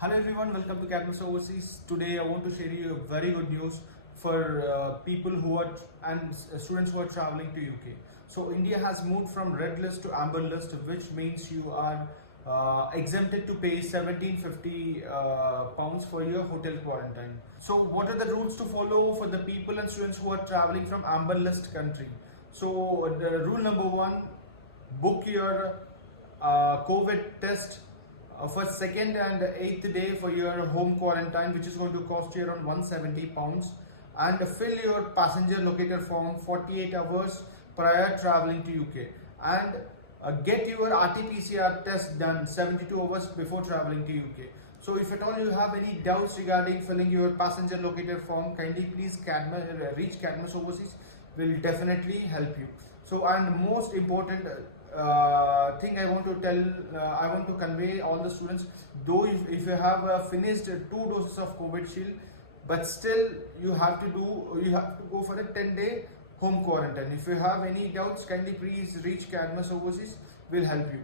Hello everyone, welcome to Cadmus Overseas. Today I want to share you a very good news for people who are and students who are traveling to UK. So India has moved from red list to amber list, which means you are exempted to pay 1750 pounds for your hotel quarantine. So what are the rules to follow for the people and students who are traveling from amber list country? So the rule number one, book your COVID test for second and eighth day for your home quarantine, which is going to cost you around 170 pounds, and fill your passenger locator form 48 hours prior traveling to UK, and get your RT-PCR test done 72 hours before traveling to UK. So if at all you have any doubts regarding filling your passenger locator form, kindly please reach Cadmus Overseas, will definitely help you. So, and most important thing I want to tell, I want to convey all the students, though if you have finished 2 doses of COVID shield, but still you have to go for a 10-day home quarantine. If you have any doubts, kindly please reach Cadmus Overseas, will help you.